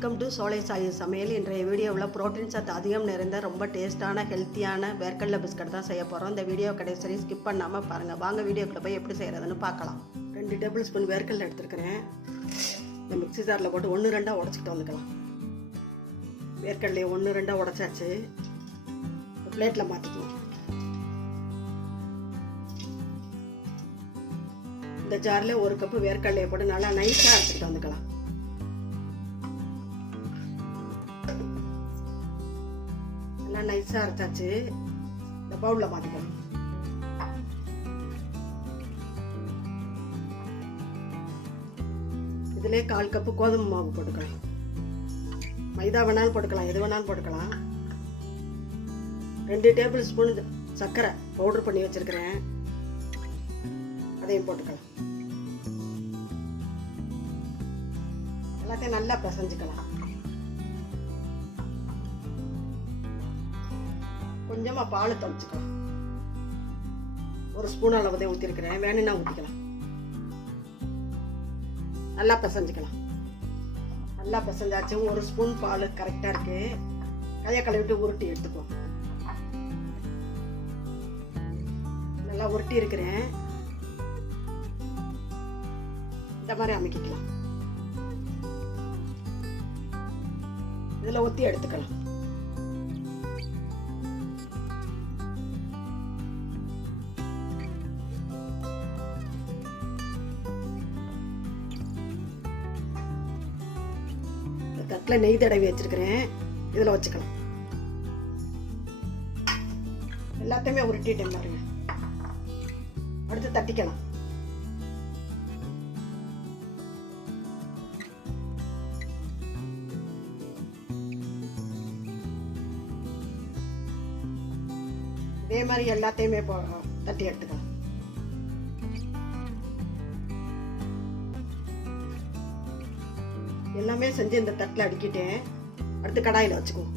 Welcome to சோலை சாய் சமையல். இன்றைய வீடியோவில் புரோட்டீன் சத்து அதிகம் நிறைந்த ரொம்ப டேஸ்ட்டான ஹெல்த்தியான வேர்க்கடலை பிஸ்கட் தான் செய்ய போகிறோம். இந்த வீடியோ கடைசி ஸ்கிப் பண்ணாமல் பாருங்கள். வாங்க வீடியோக்குள்ளே போய் எப்படி செய்கிறதுன்னு பார்க்கலாம். 2 டேபிள் ஸ்பூன் வேர்க்கடலை எடுத்துருக்கிறேன். இந்த மிக்ஸி ஜாரில் போட்டு 1-2 உடச்சிக்கிட்டு வந்துக்கலாம். வேர்க்கடலையை 1-2 உடச்சாச்சு. பிளேட்டில் மாற்றிக்கலாம். இந்த ஜாரில் 1 கப்பு வேர்க்கடலையை போட்டு நல்லா நைஸாக அரைச்சிக்கிட்டு வந்துக்கலாம். நல்லா நைஸாக அரைச்சாச்சு. இந்த பவுலில் மாற்றிக்கலாம். இதிலே 1/4 கப்பு கோதுமை மாவு போட்டுக்கலாம். மைதா வேணாலும் போட்டுக்கலாம், எது வேணாலும் போட்டுக்கலாம். 2 டேபிள் ஸ்பூன் சர்க்கரை பவுடர் பண்ணி வச்சிருக்கிறேன், அதையும் போட்டுக்கலாம். எல்லாத்தையும் நல்லா பிசைஞ்சுக்கலாம். கொஞ்சமா பால் தெளிச்சுக்கலாம். 1 ஸ்பூன் அளவுதே ஊற்றிருக்கிறேன், வேணும்னா ஊற்றிக்கலாம். நல்லா பிசைஞ்சுக்கலாம். நல்லா பிசைஞ்சாச்சு. 1 ஸ்பூன் பால் கரெக்டாக இருக்கு. கையை கழுவிட்டு உருட்டி எடுத்துக்குவோம். நல்லா உருட்டி இருக்கிறேன். இந்த மாதிரி அமைக்கலாம். இதில் ஊற்றி எடுத்துக்கலாம். தட்டில் நெய் தடவி வச்சிருக்கிறேன், இதில் வச்சுக்கலாம். எல்லாத்தையுமே உருட்டிட்டேன் பாருங்க. அடுத்து தட்டிக்கலாம். இதே மாதிரி எல்லாத்தையுமே தட்டி எடுத்துக்கலாம். எல்லாமே செஞ்சு இந்த தட்டில் அடிக்கிட்டேன். அடுத்து கடாயில் வச்சுக்குவோம்.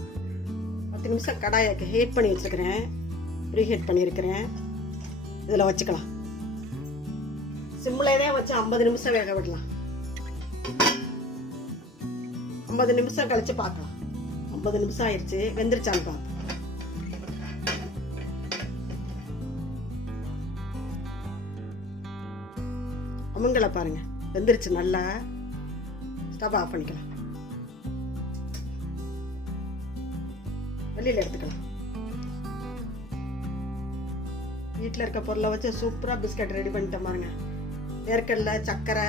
10 நிமிஷம் கடாயை ஹீட் பண்ணி வச்சுருக்கிறேன், ப்ரீ ஹீட் பண்ணியிருக்கிறேன். இதில் வச்சுக்கலாம். சிம்லேயே வச்சு 50 நிமிஷம் வேக விடலாம். 50 நிமிஷம் கழிச்சு பார்க்கலாம். 50 நிமிஷம் ஆயிடுச்சு, வெந்துருச்சான்னு பார்ப்போம். அமுங்களை பாருங்க, வெந்துருச்சு நல்லா. ஸ்டவ் ஆஃப் பண்ணிக்கலாம். வெளியில் எடுத்துக்கலாம். வீட்டில் இருக்க பொருளை வச்சு சூப்பராக பிஸ்கட் ரெடி பண்ணிட்டேன் பாருங்க. வேர்க்கடலை, சர்க்கரை,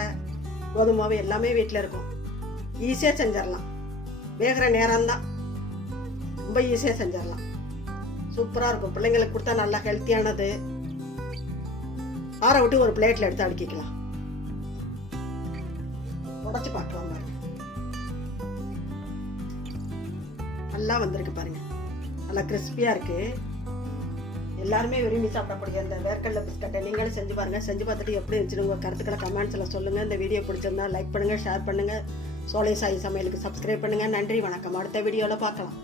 கோதுமை மாவு எல்லாமே வீட்டில் இருக்கும். ஈஸியாக செஞ்சிடலாம். வேகிற நேரம்தான், ரொம்ப ஈஸியாக செஞ்சிடலாம். சூப்பராக இருக்கும். பிள்ளைங்களுக்கு கொடுத்தா நல்லா ஹெல்த்தியானது. ஆற விட்டு ஒரு பிளேட்டில் எடுத்து அடுக்கிக்கலாம். உடச்சு பார்க்கலாம் பாருங்க. நல்லா வந்திருக்கு பாருங்க. நல்லா கிறிஸ்பியா இருக்கு. எல்லாருமே விரும்பி சாப்பிடக்கூடிய இந்த வேர்க்கடலை பிஸ்கட்டை நீங்களும் செஞ்சு பாருங்க. செஞ்சு பார்த்துட்டு எப்படி இருந்துச்சு உங்க கருத்துக்களை கமெண்ட்ஸ்ல சொல்லுங்க. இந்த வீடியோ பிடிச்சிருந்தா லைக் பண்ணுங்க, ஷேர் பண்ணுங்க. சோலை சாய் சமையலுக்கு சப்ஸ்கிரைப் பண்ணுங்க. நன்றி, வணக்கம். அடுத்த வீடியோல பார்க்கலாம்.